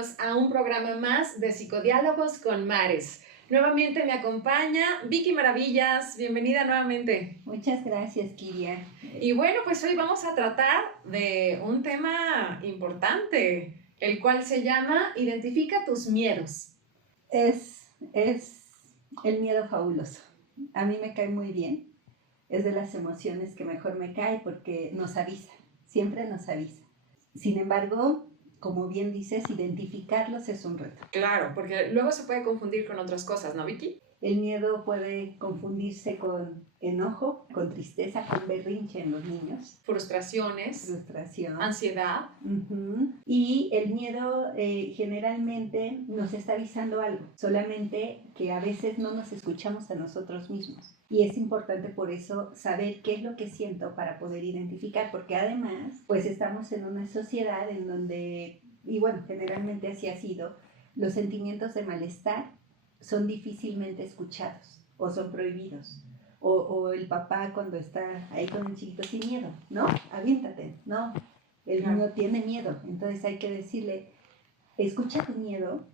bienvenidos a un programa más de Psicodiálogos con Mares. Nuevamente me acompaña Vicky Maravillas, bienvenida nuevamente. Muchas gracias, Kiria. Y bueno, pues hoy vamos a tratar de un tema importante, el cual se llama Identifica tus miedos. Es el miedo fabuloso. A mí me cae muy bien. Es de las emociones que mejor me cae porque nos avisa, siempre nos avisa. Sin embargo, como bien dices, identificarlos es un reto. Claro, porque luego se puede confundir con otras cosas, ¿no, Vicky? El miedo puede confundirse con enojo, con tristeza, con berrinche en los niños. Frustraciones, Frustración. ansiedad. Y el miedo generalmente nos está avisando algo, solamente que a veces no nos escuchamos a nosotros mismos. Y es importante por eso saber qué es lo que siento para poder identificar, porque además, pues estamos en una sociedad en donde, y bueno, generalmente así ha sido, los sentimientos de malestar son difícilmente escuchados o son prohibidos. O el papá cuando está ahí con el chiquito sin miedo, ¿no? Aviéntate, ¿no? El niño tiene miedo, entonces hay que decirle, escucha tu miedo,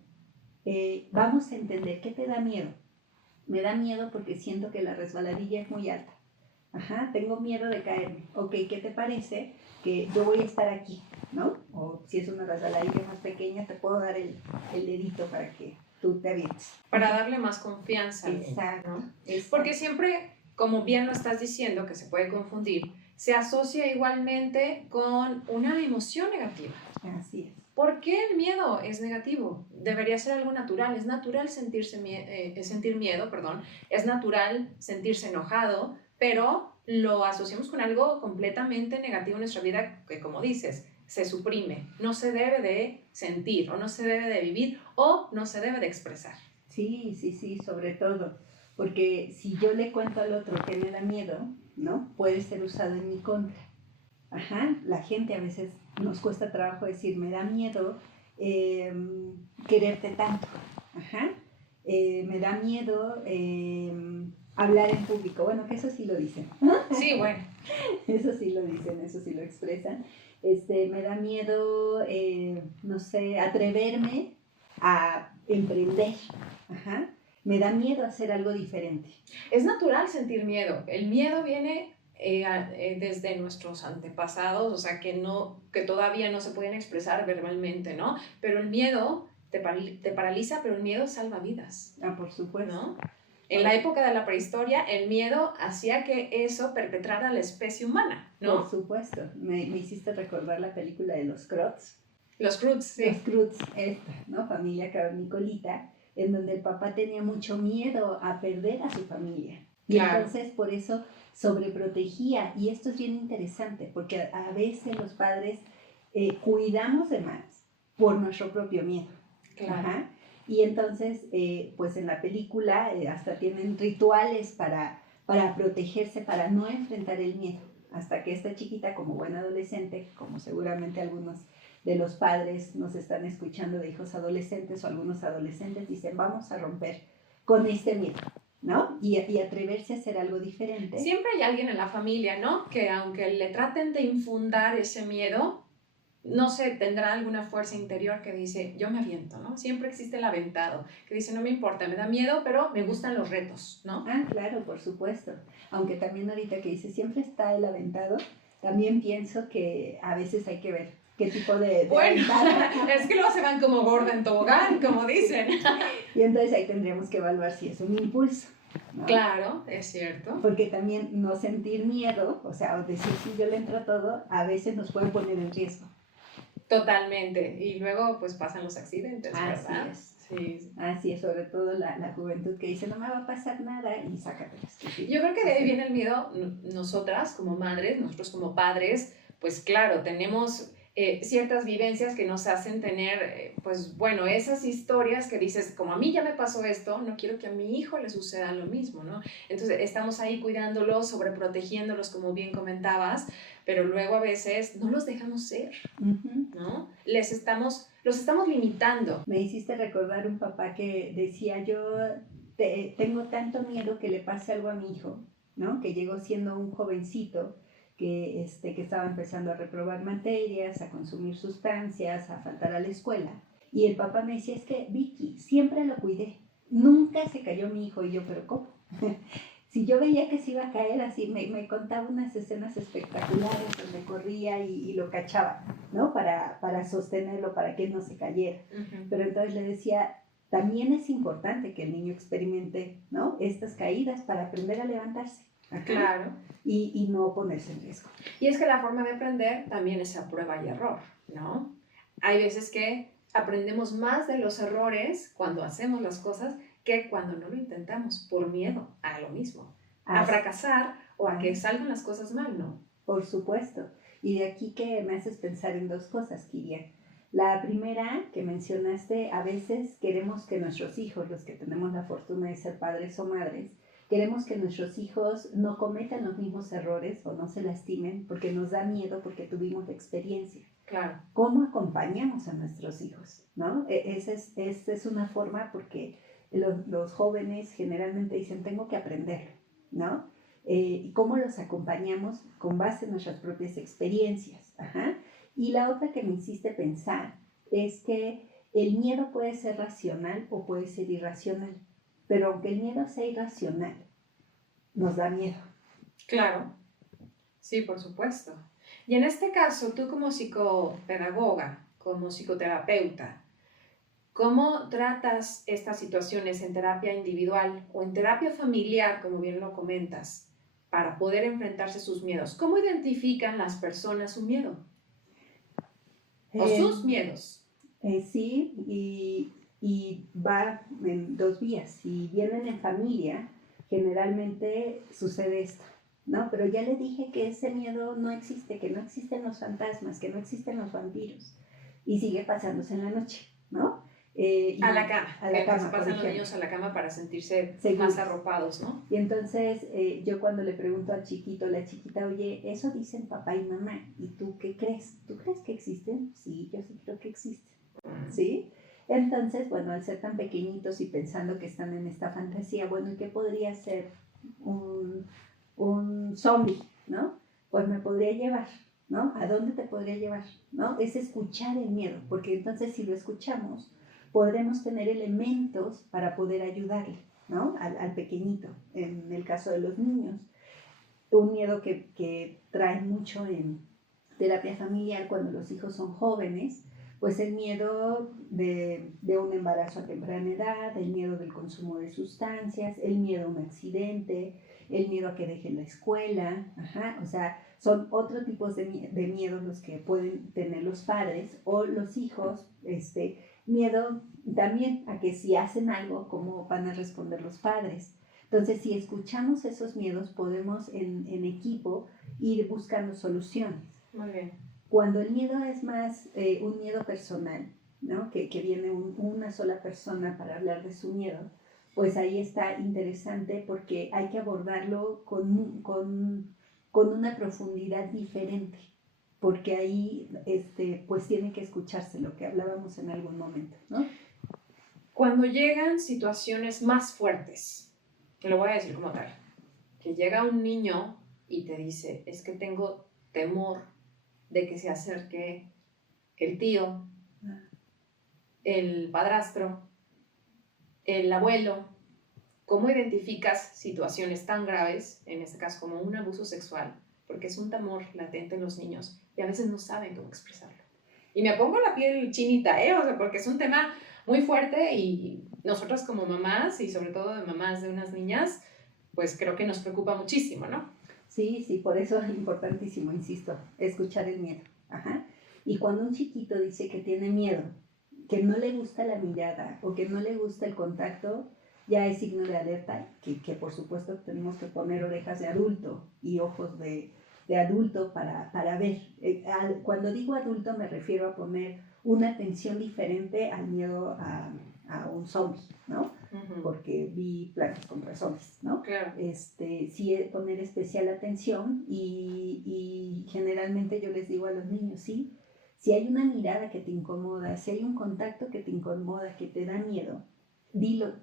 vamos a entender qué te da miedo. Me da miedo porque siento que la resbaladilla es muy alta. Ajá, tengo miedo de caerme. Ok, ¿qué te parece? Que yo voy a estar aquí, ¿no? O si es una resbaladilla más pequeña, te puedo dar el dedito para que tú te avientes. Para darle más confianza. Exacto, ¿no? exacto. Porque siempre, como bien lo estás diciendo, que se puede confundir, se asocia igualmente con una emoción negativa. Así es. ¿Por qué el miedo es negativo? Debería ser algo natural. Es natural sentir miedo, es natural sentirse enojado, pero lo asociamos con algo completamente negativo en nuestra vida que, como dices, se suprime, no se debe de sentir o no se debe de vivir o no se debe de expresar. Sí, sobre todo, porque si yo le cuento al otro que me da miedo, ¿no? Puede ser usado en mi contra. Ajá, la gente a veces nos cuesta trabajo decir, me da miedo quererte tanto. Ajá, me da miedo hablar en público. Bueno, que eso sí lo dicen. Sí, bueno. Eso sí lo dicen, eso sí lo expresan. Me da miedo, no sé, atreverme a emprender. Ajá. Me da miedo hacer algo diferente. Es natural sentir miedo. El miedo viene desde nuestros antepasados, o sea, que todavía no se pueden expresar verbalmente, ¿no? Pero el miedo te paraliza, pero el miedo salva vidas. Ah, por supuesto. ¿No? En la época de la prehistoria, el miedo hacía que eso perpetrara la especie humana, ¿no? Por supuesto. Me hiciste recordar la película de los Croods. Los Croods, sí. Los Croods, ¿no? Familia cavernicolita, en donde el papá tenía mucho miedo a perder a su familia. Y claro. Entonces, por eso sobreprotegía. Y esto es bien interesante, porque a veces los padres cuidamos de más por nuestro propio miedo. Claro. Ajá. Y entonces, pues en la película hasta tienen rituales para protegerse, para no enfrentar el miedo. Hasta que esta chiquita, como buena adolescente, como seguramente algunos de los padres nos están escuchando de hijos adolescentes o algunos adolescentes, dicen, vamos a romper con este miedo, ¿no? Y atreverse a hacer algo diferente. Siempre hay alguien en la familia, ¿no? Que aunque le traten de infundar ese miedo, no sé, tendrá alguna fuerza interior que dice, yo me aviento, ¿no? Siempre existe el aventado, que dice, no me importa, me da miedo, pero me gustan los retos, ¿no? Ah, claro, por supuesto. Aunque también ahorita que dice, siempre está el aventado, también pienso que a veces hay que ver qué tipo de bueno, aventado. Es que luego se van como gorda en tobogán, como dicen. Y entonces ahí tendríamos que evaluar si es un impulso, ¿no? Claro, es cierto. Porque también no sentir miedo, o sea, decir si yo le entro a todo, a veces nos puede poner en riesgo. Totalmente, y luego pues pasan los accidentes, ¿verdad? Así es. Sí. Así es, sobre todo la juventud que dice, no me va a pasar nada y sácatelas. Sí, yo creo que de ahí viene el miedo. Nosotras como madres, nosotros como padres, pues claro, tenemos ciertas vivencias que nos hacen tener, pues bueno, esas historias que dices, como a mí ya me pasó esto, no quiero que a mi hijo le suceda lo mismo, ¿no? Entonces estamos ahí cuidándolos, sobreprotegiéndolos, como bien comentabas, pero luego a veces no los dejamos ser, ¿no? Los estamos limitando. Me hiciste recordar un papá que decía, yo tengo tanto miedo que le pase algo a mi hijo, ¿no? Que llegó siendo un jovencito, que estaba empezando a reprobar materias, a consumir sustancias, a faltar a la escuela. Y el papá me decía, es que Vicky, siempre lo cuidé, nunca se cayó mi hijo. Y yo, ¿pero cómo? Si yo veía que se iba a caer así, me contaba unas escenas espectaculares donde corría y lo cachaba, ¿no? Para sostenerlo, para que él no se cayera. Pero entonces le decía, también es importante que el niño experimente, ¿no? Estas caídas para aprender a levantarse. Ajá. Claro. Y no ponerse en riesgo. Y es que la forma de aprender también es a prueba y error, ¿no? Hay veces que aprendemos más de los errores cuando hacemos las cosas que cuando no lo intentamos por miedo a lo mismo, a fracasar o a que salgan las cosas mal, ¿no? Por supuesto. Y de aquí que me haces pensar en dos cosas, Kiria. La primera que mencionaste, a veces queremos que nuestros hijos, los que tenemos la fortuna de ser padres o madres, queremos que nuestros hijos no cometan los mismos errores o no se lastimen porque nos da miedo, porque tuvimos la experiencia. Claro. ¿Cómo acompañamos a nuestros hijos? ¿No? Esa es una forma, porque los jóvenes generalmente dicen, tengo que aprenderlo, ¿no? ¿Y cómo los acompañamos? Con base en nuestras propias experiencias. Ajá. Y la otra que me hiciste pensar es que el miedo puede ser racional o puede ser irracional, pero aunque el miedo sea irracional, nos da miedo. Claro, sí, por supuesto. Y en este caso, tú como psicopedagoga, como psicoterapeuta, ¿cómo tratas estas situaciones en terapia individual o en terapia familiar, como bien lo comentas, para poder enfrentarse a sus miedos? ¿Cómo identifican las personas su miedo? O sus miedos. Sí, y va en dos vías. Si vienen en familia, generalmente sucede esto, ¿no? Pero ya le dije que ese miedo no existe, que no existen los fantasmas, que no existen los vampiros. Y sigue pasándose en la noche, ¿no? A la cama. A la cama, se pasan los niños a la cama para sentirse seguros, más arropados, ¿no? Y entonces yo cuando le pregunto al chiquito, la chiquita, oye, eso dicen papá y mamá, ¿y tú qué crees? ¿Tú crees que existen? Sí, yo sí creo que existen, ¿sí? Entonces, bueno, al ser tan pequeñitos y pensando que están en esta fantasía, bueno, ¿y qué podría ser un zombie, ¿no? Pues me podría llevar, ¿no? ¿A dónde te podría llevar? ¿No? Es escuchar el miedo, porque entonces si lo escuchamos, podremos tener elementos para poder ayudarle, ¿no? Al pequeñito, en el caso de los niños. Un miedo que trae mucho en terapia familiar cuando los hijos son jóvenes, pues el miedo de un embarazo a temprana edad, el miedo del consumo de sustancias, el miedo a un accidente, el miedo a que dejen la escuela, ajá, o sea, son otros tipos de miedos los que pueden tener los padres o los hijos, miedo también a que si hacen algo, ¿cómo van a responder los padres? Entonces, si escuchamos esos miedos, podemos en equipo ir buscando soluciones. Muy bien. Cuando el miedo es más un miedo personal, ¿no? que viene una sola persona para hablar de su miedo, pues ahí está interesante porque hay que abordarlo con una profundidad diferente, porque ahí pues tiene que escucharse lo que hablábamos en algún momento, ¿no? Cuando llegan situaciones más fuertes, te lo voy a decir como tal, que llega un niño y te dice, es que tengo temor de que se acerque el tío, el padrastro, el abuelo. ¿Cómo identificas situaciones tan graves, en este caso como un abuso sexual? Porque es un temor latente en los niños y a veces no saben cómo expresarlo. Y me pongo la piel chinita, o sea, porque es un tema muy fuerte y nosotras como mamás y sobre todo de mamás de unas niñas, pues creo que nos preocupa muchísimo, ¿no? Sí, por eso es importantísimo, insisto, escuchar el miedo. Ajá. Y cuando un chiquito dice que tiene miedo, que no le gusta la mirada o que no le gusta el contacto, ya es signo de alerta, que por supuesto tenemos que poner orejas de adulto y ojos de adulto para ver. Cuando digo adulto me refiero a poner una atención diferente al miedo a un zombie, ¿no? Uh-huh. Porque vi Plantas contra Zombies, ¿no? Claro. Sí, poner especial atención y generalmente yo les digo a los niños, sí, si hay una mirada que te incomoda, si hay un contacto que te incomoda, que te da miedo, dilo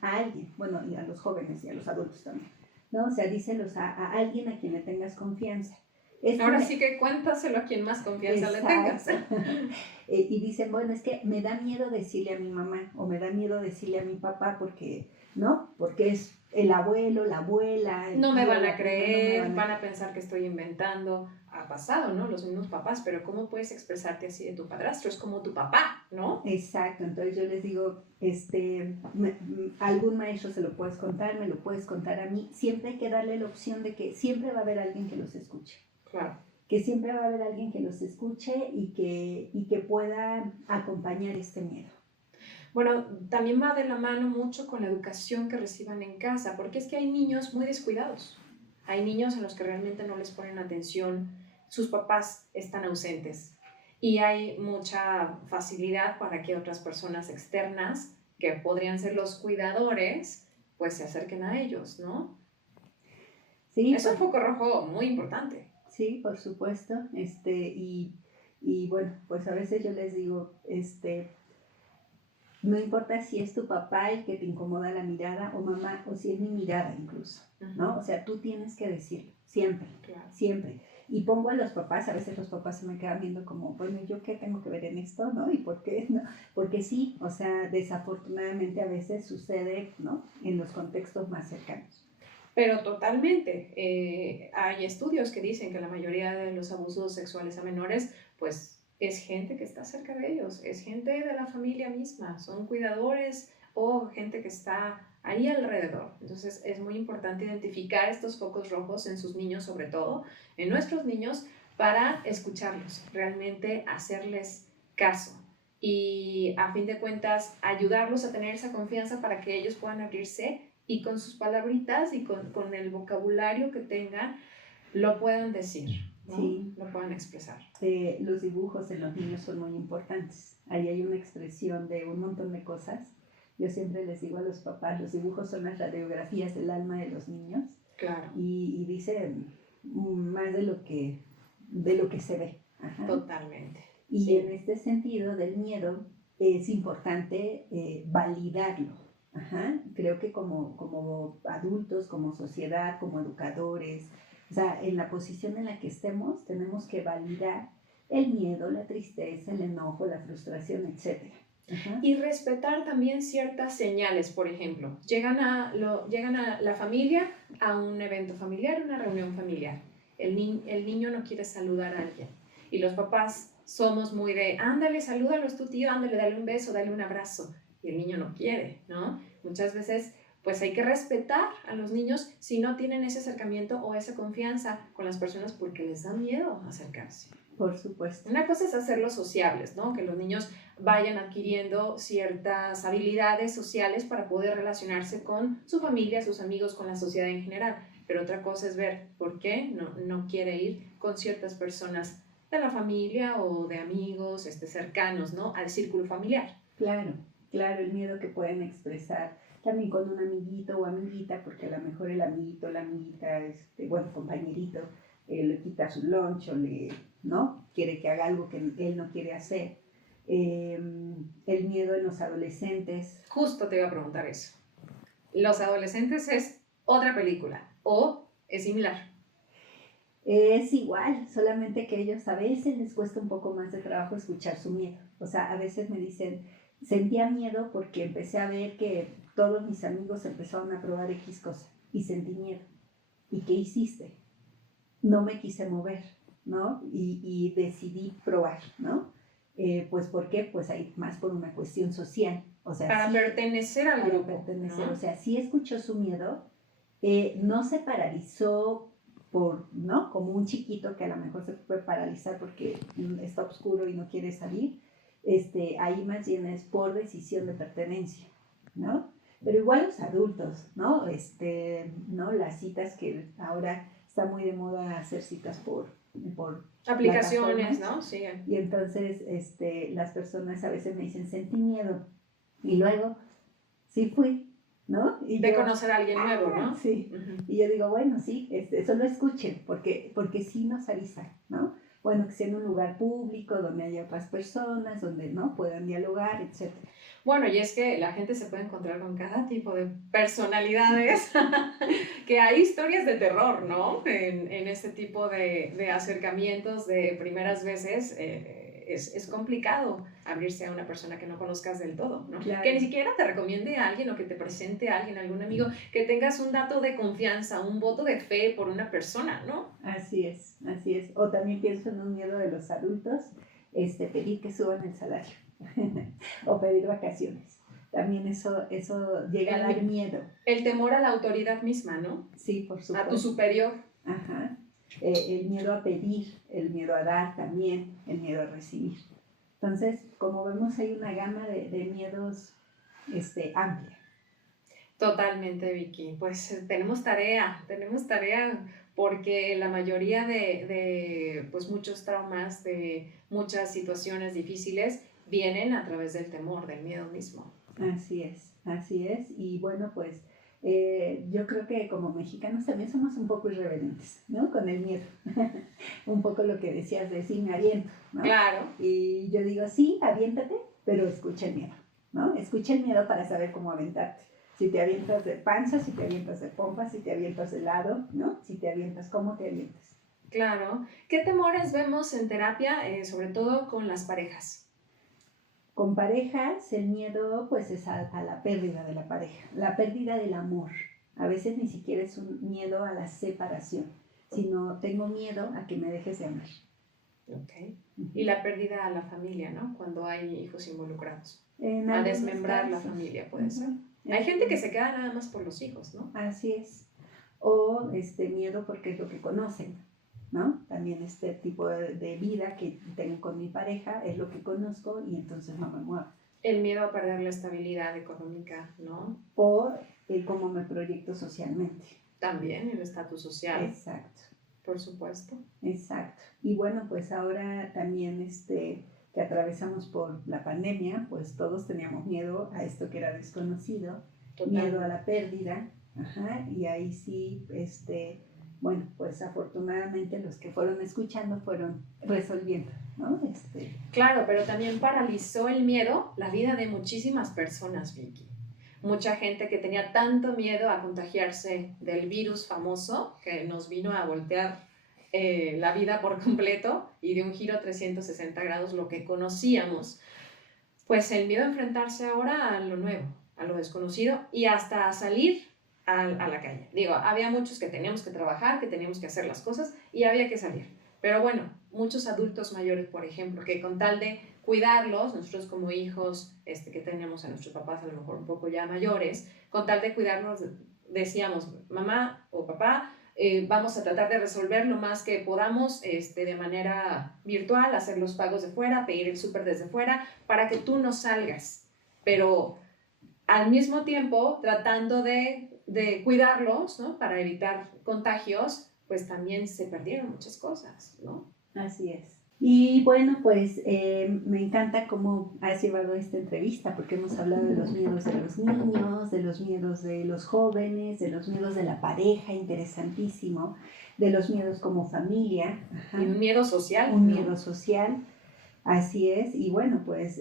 a alguien, bueno, y a los jóvenes y a los adultos también, ¿no? O sea, díselos a alguien a quien le tengas confianza. Ahora sí que cuéntaselo a quien más confianza le tengas. Y dicen, bueno, es que me da miedo decirle a mi mamá o me da miedo decirle a mi papá porque, ¿no? Porque es el abuelo, la abuela. No me van a la prima, creer, van a pensar que estoy inventando. Ha pasado, ¿no? Los mismos papás, pero ¿cómo puedes expresarte así de tu padrastro? Es como tu papá, ¿no? Exacto, entonces yo les digo, algún maestro se lo puedes contar, me lo puedes contar a mí. Siempre hay que darle la opción de que siempre va a haber alguien que los escuche. Claro. Que siempre va a haber alguien que los escuche y que pueda acompañar este miedo. Bueno, también va de la mano mucho con la educación que reciban en casa, porque es que hay niños muy descuidados. Hay niños a los que realmente no les ponen atención, sus papás están ausentes y hay mucha facilidad para que otras personas externas, que podrían ser los cuidadores, pues se acerquen a ellos, ¿no? Sí, es un foco rojo muy importante. Sí, por supuesto. Y bueno, pues a veces yo les digo, no importa si es tu papá el que te incomoda la mirada o mamá, o si es mi mirada incluso, ¿no? O sea, tú tienes que decirlo, siempre, claro. Siempre. Y pongo a los papás, a veces los papás se me quedan viendo como, bueno, ¿yo qué tengo que ver en esto, no? ¿Y por qué, no? Porque sí, o sea, desafortunadamente a veces sucede, ¿no? En los contextos más cercanos. Pero totalmente. Hay estudios que dicen que la mayoría de los abusos sexuales a menores, pues es gente que está cerca de ellos, es gente de la familia misma, son cuidadores o gente que está ahí alrededor. Entonces es muy importante identificar estos focos rojos en sus niños, sobre todo en nuestros niños, para escucharlos, realmente hacerles caso y a fin de cuentas ayudarlos a tener esa confianza para que ellos puedan abrirse y con sus palabritas y con el vocabulario que tengan lo puedan decir, ¿no? Sí. Lo puedan expresar. Los dibujos en los niños son muy importantes. Ahí hay una expresión de un montón de cosas. Yo siempre les digo a los papás, los dibujos son las radiografías del alma de los niños. Claro. Y dicen más de lo que se ve. Ajá. Totalmente. Y sí. En este sentido del miedo es importante validarlo. Ajá. Creo que como adultos, como sociedad, como educadores, o sea, en la posición en la que estemos, tenemos que validar el miedo, la tristeza, el enojo, la frustración, etc. Ajá. Y respetar también ciertas señales, por ejemplo. Llegan a la familia a un evento familiar, una reunión familiar. El niño no quiere saludar a alguien. Y los papás somos muy de, ándale, salúdalo, es tu tío, ándale, dale un beso, dale un abrazo. Y el niño no quiere, ¿no? Muchas veces pues hay que respetar a los niños si no tienen ese acercamiento o esa confianza con las personas porque les da miedo acercarse. Por supuesto. Una cosa es hacerlos sociables, ¿no? Que los niños vayan adquiriendo ciertas habilidades sociales para poder relacionarse con su familia, sus amigos, con la sociedad en general. Pero otra cosa es ver por qué no quiere ir con ciertas personas de la familia o de amigos cercanos, ¿no? Al círculo familiar. Claro, el miedo que pueden expresar también con un amiguito o amiguita, porque a lo mejor el amiguito o la amiguita, compañerito, le quita su lunch o ¿no? Quiere que haga algo que él no quiere hacer. El miedo en los adolescentes. Justo te iba a preguntar eso. ¿Los adolescentes es otra película o es similar? Es igual, solamente que ellos a veces les cuesta un poco más de trabajo escuchar su miedo. O sea, a veces me dicen, sentía miedo porque empecé a ver que todos mis amigos empezaron a probar X cosa y sentí miedo. ¿Y qué hiciste? No me quise mover, ¿no? Y decidí probar, ¿no? Pues ¿por qué? Pues hay más por una cuestión social. O sea, para sí, pertenecer al grupo. Para pertenecer, ¿no? O sea, sí escuchó su miedo, no se paralizó ¿no? Como un chiquito que a lo mejor se puede paralizar porque está oscuro y no quiere salir. Ahí más bien es por decisión de pertenencia, ¿no? Pero igual los adultos, ¿no? ¿no? Las citas que ahora está muy de moda hacer citas por aplicaciones, ¿no? Sí. Y entonces las personas a veces me dicen, sentí miedo. Y luego, sí fui, ¿no? Y de conocer a alguien nuevo, ¿no? Sí. Y yo digo, bueno, sí, solo escuchen, porque sí nos avisa, ¿no? bueno, que sea en un lugar público, donde haya otras personas, donde no puedan dialogar, etc. Bueno, y es que la gente se puede encontrar con cada tipo de personalidades, que hay historias de terror, ¿no? En este tipo de acercamientos de primeras veces, es complicado abrirse a una persona que no conozcas del todo, ¿no? Claro. Que ni siquiera te recomiende a alguien o que te presente a alguien, algún amigo, que tengas un dato de confianza, un voto de fe por una persona, ¿no? Así es, así es. O también pienso en un miedo de los adultos, pedir que suban el salario o pedir vacaciones. También eso llega a dar miedo. El temor a la autoridad misma, ¿no? Sí, por supuesto. A tu superior. Ajá. El miedo a pedir, el miedo a dar también, el miedo a recibir. Entonces, como vemos, hay una gama de miedos amplia. Totalmente, Vicky. Pues tenemos tarea porque la mayoría de pues muchos traumas, de muchas situaciones difíciles vienen a través del temor, del miedo mismo. Así es. Y bueno, pues yo creo que como mexicanos también somos un poco irreverentes, ¿no? Con el miedo. Un poco lo que decías de sí, me aviento, ¿no? Claro. Y yo digo, sí, aviéntate, pero escucha el miedo, ¿no? Escucha el miedo para saber cómo aventarte. Si te avientas de panza, si te avientas de pompa, si te avientas de lado, ¿no? Si te avientas, ¿cómo te avientas? Claro. ¿Qué temores vemos en terapia, sobre todo con las parejas? Con parejas, el miedo pues es a la pérdida de la pareja, la pérdida del amor. A veces ni siquiera es un miedo a la separación, sino tengo miedo a que me dejes de amar. Okay. Y la pérdida a la familia, ¿no? Cuando hay hijos involucrados. A desmembrar la familia, puede ser. Hay gente que se queda nada más por los hijos, ¿no? Así es. O miedo porque es lo que conocen, ¿no? También este tipo de vida que tengo con mi pareja es lo que conozco y entonces no me muevo. El miedo a perder la estabilidad económica, ¿no? O el cómo me proyecto socialmente. También el estatus social. Exacto. Por supuesto. Exacto. Y bueno, pues ahora también que atravesamos por la pandemia, pues todos teníamos miedo a esto que era desconocido, miedo a la pérdida, ajá, y ahí sí, bueno, pues afortunadamente los que fueron escuchando fueron resolviendo, ¿no? Claro, pero también paralizó el miedo la vida de muchísimas personas, Vicky. Mucha gente que tenía tanto miedo a contagiarse del virus famoso que nos vino a voltear la vida por completo y de un giro 360 grados lo que conocíamos, pues el miedo a enfrentarse ahora a lo nuevo, a lo desconocido y hasta a salir a la calle. Digo, había muchos que teníamos que trabajar, que teníamos que hacer las cosas y había que salir. Pero bueno, muchos adultos mayores, por ejemplo, que con tal de cuidarlos, nosotros como hijos que tenemos a nuestros papás a lo mejor un poco ya mayores, con tal de cuidarlos decíamos, mamá o papá, vamos a tratar de resolver lo más que podamos de manera virtual, hacer los pagos de fuera, pedir el súper desde fuera, para que tú no salgas. Pero al mismo tiempo, tratando de cuidarlos, ¿no? Para evitar contagios, pues también se perdieron muchas cosas, ¿no? Así es. Y bueno, pues me encanta cómo has llevado esta entrevista, porque hemos hablado de los miedos de los niños, de los miedos de los jóvenes, de los miedos de la pareja, interesantísimo, de los miedos como familia. Ajá. Y un miedo social. Un miedo social, así es. Y bueno, pues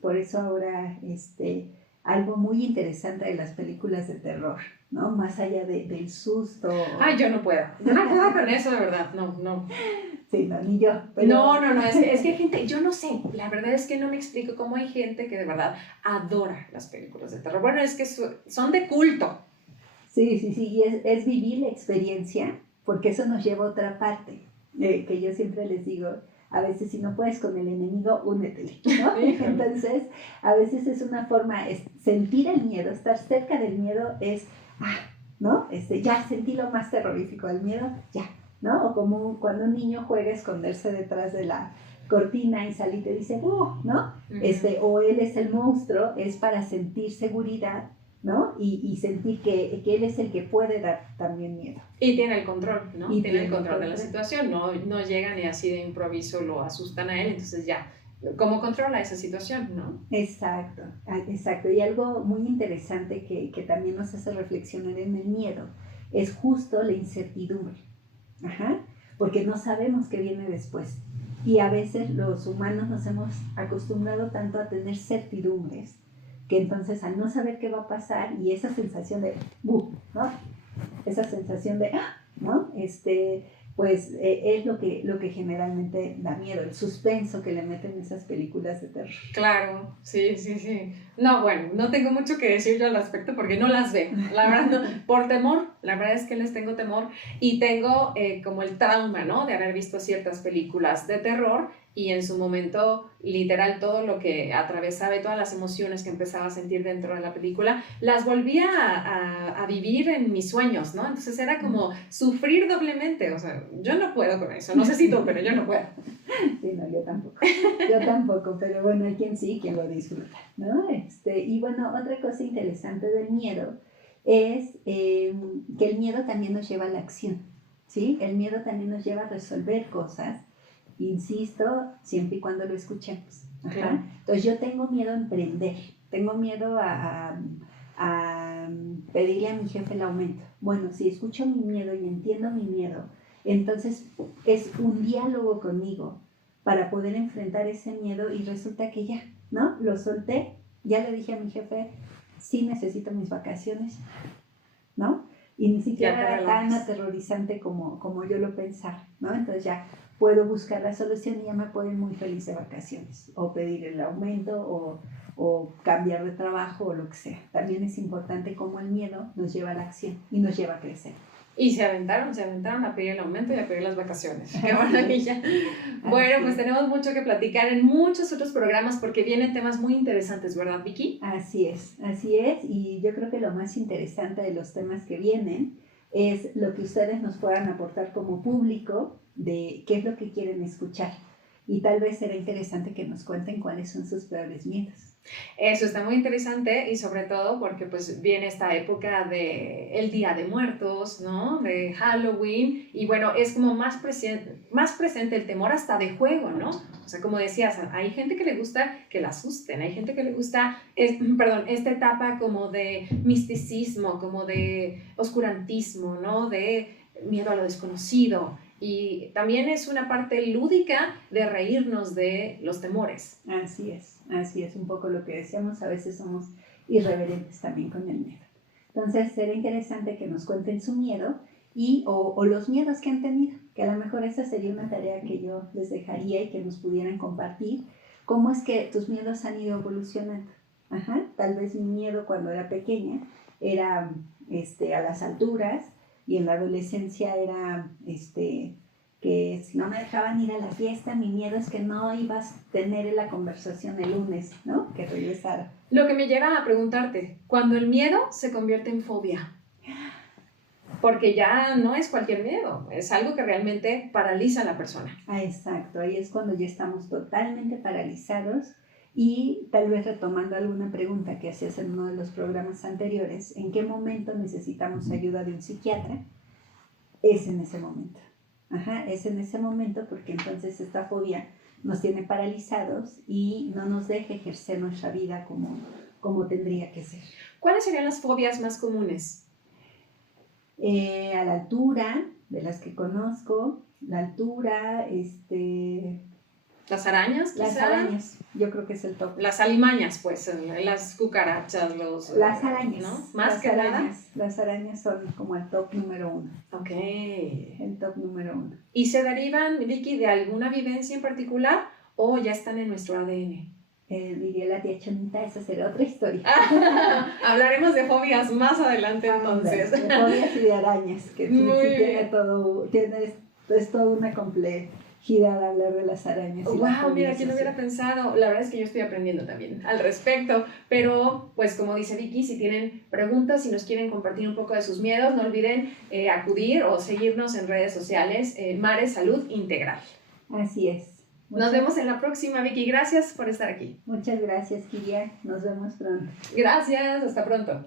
por eso ahora algo muy interesante de las películas de terror, ¿no? Más allá del susto. Ay, yo no puedo con eso, de verdad, no. Sí, no, ni yo. Pero... No, es que hay gente, yo no sé, la verdad es que no me explico cómo hay gente que de verdad adora las películas de terror. Bueno, es que son de culto. Sí, y es vivir la experiencia, porque eso nos lleva a otra parte, que yo siempre les digo, a veces si no puedes con el enemigo, únetele, ¿no? Entonces, a veces es una forma, sentir el miedo, estar cerca del miedo es, ¿no? Ya sentí lo más terrorífico del miedo, ya, ¿no? O como cuando un niño juega a esconderse detrás de la cortina y sale y te dice, ¿no? Uh-huh. O él es el monstruo, es para sentir seguridad, ¿no? Y sentir que él es el que puede dar también miedo. Y tiene el control, ¿no? Y tiene el control de la situación, no llegan y así de improviso lo asustan a él, entonces ya, ¿cómo controla esa situación, no? Exacto. Y algo muy interesante que también nos hace reflexionar en el miedo es justo la incertidumbre. Ajá. porque no sabemos qué viene después. Y a veces los humanos nos hemos acostumbrado tanto a tener certidumbres, que entonces al no saber qué va a pasar y esa sensación de ¿no? Esa sensación de ¿no? Pues es lo que generalmente da miedo, el suspenso que le meten esas películas de terror. Claro, sí. No, bueno, no tengo mucho que decir yo al respecto porque no las veo, la verdad, no, por temor, la verdad es que les tengo temor y tengo como el trauma, ¿no? De haber visto ciertas películas de terror y en su momento, literal, todo lo que atravesaba y todas las emociones que empezaba a sentir dentro de la película, las volvía a vivir en mis sueños, ¿no? Entonces era como sufrir doblemente, o sea, yo no puedo con eso, no sé si tú, pero yo no puedo. Sí, no, yo tampoco, pero bueno, hay quien sí, quien lo disfruta, ¿no? Y bueno, otra cosa interesante del miedo es que el miedo también nos lleva a la acción, ¿sí? El miedo también nos lleva a resolver cosas, insisto, siempre y cuando lo escuchemos. Claro. Entonces yo tengo miedo a emprender, tengo miedo a pedirle a mi jefe el aumento. Bueno, si escucho mi miedo y entiendo mi miedo, entonces es un diálogo conmigo para poder enfrentar ese miedo y resulta que ya, ¿no? Lo solté, ya le dije a mi jefe, sí necesito mis vacaciones, ¿no? Y ni siquiera era tan aterrorizante como yo lo pensaba, ¿no? Entonces ya puedo buscar la solución y ya me puedo ir muy feliz de vacaciones o pedir el aumento o cambiar de trabajo o lo que sea. También es importante cómo el miedo nos lleva a la acción y nos lleva a crecer. Y se aventaron a pedir el aumento y a pedir las vacaciones. ¡Qué maravilla! Bueno, pues tenemos mucho que platicar en muchos otros programas porque vienen temas muy interesantes, ¿verdad, Vicky? Así es. Y yo creo que lo más interesante de los temas que vienen es lo que ustedes nos puedan aportar como público de qué es lo que quieren escuchar. Y tal vez será interesante que nos cuenten cuáles son sus peores miedos. Eso está muy interesante y sobre todo porque pues viene esta época de el Día de Muertos, ¿no? De Halloween y bueno, es como más presente el temor hasta de juego, ¿no? O sea, como decías, hay gente que le gusta que la asusten, hay gente que le gusta, esta etapa como de misticismo, como de oscurantismo, ¿no? De miedo a lo desconocido. Y también es una parte lúdica de reírnos de los temores. Así es un poco lo que decíamos, a veces somos irreverentes también con el miedo. Entonces será interesante que nos cuenten su miedo o los miedos que han tenido, que a lo mejor esa sería una tarea que yo les dejaría y que nos pudieran compartir, cómo es que tus miedos han ido evolucionando. Tal vez mi miedo cuando era pequeña era a las alturas, y en la adolescencia era que si no me dejaban ir a la fiesta, mi miedo es que no ibas a tener la conversación el lunes, ¿no? Que regresara. Lo que me lleva a preguntarte, cuando el miedo se convierte en fobia, porque ya no es cualquier miedo, es algo que realmente paraliza a la persona. Exacto, ahí es cuando ya estamos totalmente paralizados. Y tal vez retomando alguna pregunta que hacías en uno de los programas anteriores, ¿en qué momento necesitamos ayuda de un psiquiatra? Es en ese momento. Es en ese momento porque entonces esta fobia nos tiene paralizados y no nos deja ejercer nuestra vida como tendría que ser. ¿Cuáles serían las fobias más comunes? A la altura, de las que conozco, la altura, ¿Las arañas, quizá? Las arañas, yo creo que es el top. Las alimañas, pues, las cucarachas, las arañas, ¿no? Más que nada. Las arañas son como el top número 1. Ok. El top número 1. ¿Y se derivan, Vicky, de alguna vivencia en particular o ya están en nuestro ADN? Diría la tía Chonita, esa será otra historia. Hablaremos de fobias más adelante entonces. De fobias y de arañas, que es toda una complejidad hablar de las arañas. Wow, mira, ¿quién hubiera pensado? La verdad es que yo estoy aprendiendo también al respecto, pero pues como dice Vicky, si tienen preguntas, si nos quieren compartir un poco de sus miedos, no olviden acudir o seguirnos en redes sociales, Mare Salud Integral. Así es. Nos vemos en la próxima, Vicky. Gracias por estar aquí. Muchas gracias, Kiria. Nos vemos pronto. Gracias, hasta pronto.